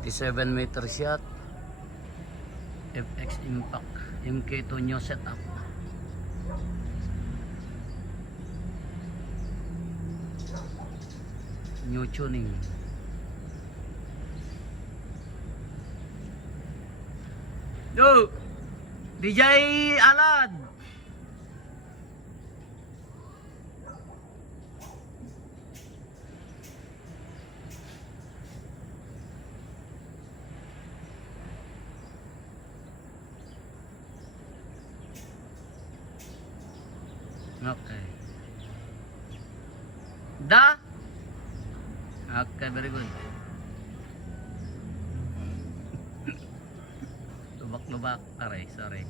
57 meter shot, FX Impact MK2 new setup. New tuning. Yo! DJ Alad! Okay. Da? Okay, very good. Lubak-lubak. Sorry.